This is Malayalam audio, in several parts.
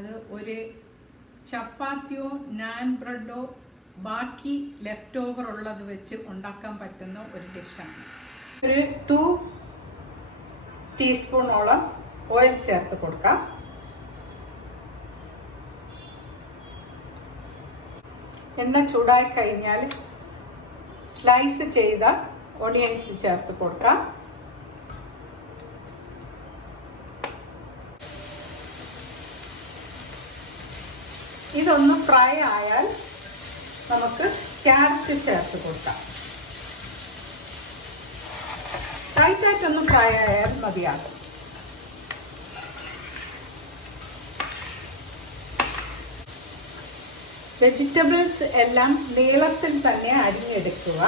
ചെയ്യുന്നത് ഒരു ചപ്പാത്തിയോ നാൻ ബ്രെഡോ ബാക്കി ലെഫ്റ്റ് ഓവർ ഉള്ളത് വെച്ച് ഉണ്ടാക്കാൻ പറ്റുന്ന ഒരു ഡിഷാണ്. ഒരു 2 ടീസ്പൂണോളം ഓയിൽ ചേർത്ത് കൊടുക്കാം. എണ്ണ ചൂടായി കഴിഞ്ഞാൽ സ്ലൈസ് ചെയ്ത ഓണിയൻസ് ചേർത്ത് കൊടുക്കാം. ഇതൊന്ന് ഫ്രൈ ആയാൽ നമുക്ക് ക്യാരറ്റ് ചേർത്ത് കൊടുക്കാം. ടൈറ്റായിട്ടൊന്ന് ഫ്രൈ ആയാൽ മതിയാകും. വെജിറ്റബിൾസ് എല്ലാം നീളത്തിൽ തന്നെ അരിഞ്ഞെടുക്കുക.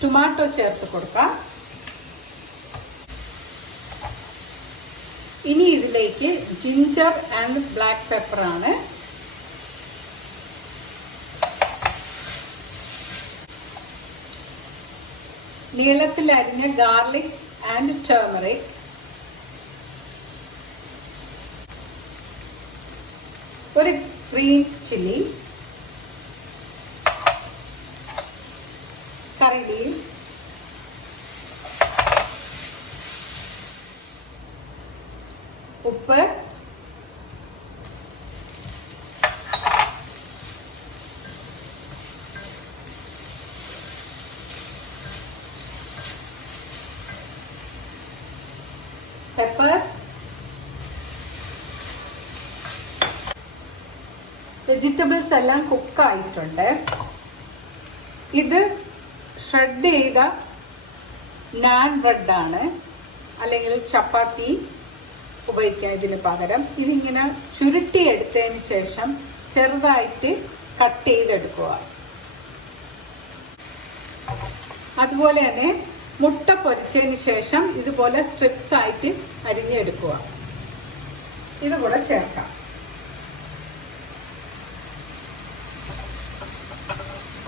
ടൊമാറ്റോ ചേർത്ത് കൊടുക്കാം. ഇനി ഇതിലേക്ക് ജിഞ്ചർ ആൻഡ് ബ്ലാക്ക് പെപ്പർ ആണ്. നീളത്തിൽ അരിഞ്ഞ ഗാർലിക് ആൻഡ് ടർമറിക്, ഒരു ഗ്രീൻ ചില്ലി, കറി ലീവ്സ്, ഉപ്പ്, പെപ്പേഴ്സ്. വെജിറ്റബിൾസ് എല്ലാം കുക്കായിട്ടുണ്ട്. ഇത് ഷ്രെഡ് ചെയ്ത നാൻ ബ്രെഡാണ്, അല്ലെങ്കിൽ ചപ്പാത്തി ഉപയോഗിക്കാം ഇതിന് പകരം. ഇതിങ്ങനെ ചുരുട്ടിയെടുത്തതിന് ശേഷം ചെറുതായിട്ട് കട്ട് ചെയ്തെടുക്കുക. അതുപോലെ തന്നെ മുട്ട പൊരിച്ചതിന് ശേഷം ഇതുപോലെ സ്ട്രിപ്സ് ആയിട്ട് അരിഞ്ഞെടുക്കുക. ഇതുകൂടെ ചേർക്കാം.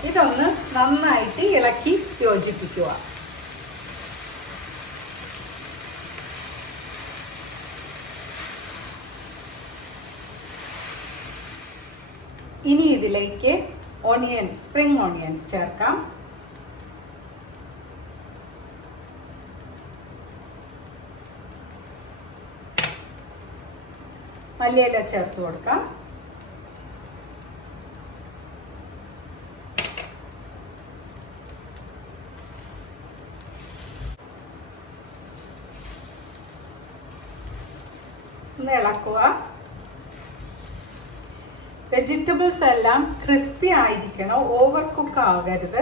ഇതൊന്ന് നന്നായിട്ട് ഇളക്കി യോജിപ്പിക്കുക. ഇനി ഇതിലേക്ക് സ്പ്രിംഗ് ഓണിയൻസ് ചേർക്കാം. മല്ലിയില ചേർത്ത് കൊടുക്കാം. ഒന്ന് ഇളക്കുക. വെജിറ്റബിൾസ് എല്ലാം ക്രിസ്പി ആയിരിക്കണം, ഓവർ കുക്ക് ആകരുത്.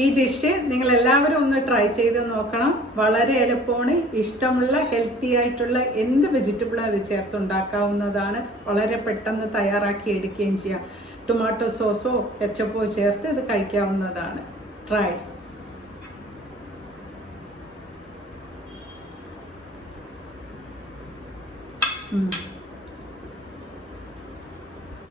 ഈ ഡിഷ് നിങ്ങൾ എല്ലാവരും ഒന്ന് ട്രൈ ചെയ്ത് നോക്കണം. വളരെ എളുപ്പമാണ്. ഇഷ്ടമുള്ള ഹെൽത്തി ആയിട്ടുള്ള എന്ത് വെജിറ്റബിളും അത് ചേർത്തുണ്ടാക്കാവുന്നതാണ്. വളരെ പെട്ടെന്ന് തയ്യാറാക്കി എടുക്കുകയും ചെയ്യാം. ടൊമാറ്റോ സോസോ കെച്ചപ്പോ ചേർത്ത് ഇത് കഴിക്കാവുന്നതാണ്. ട്രൈ.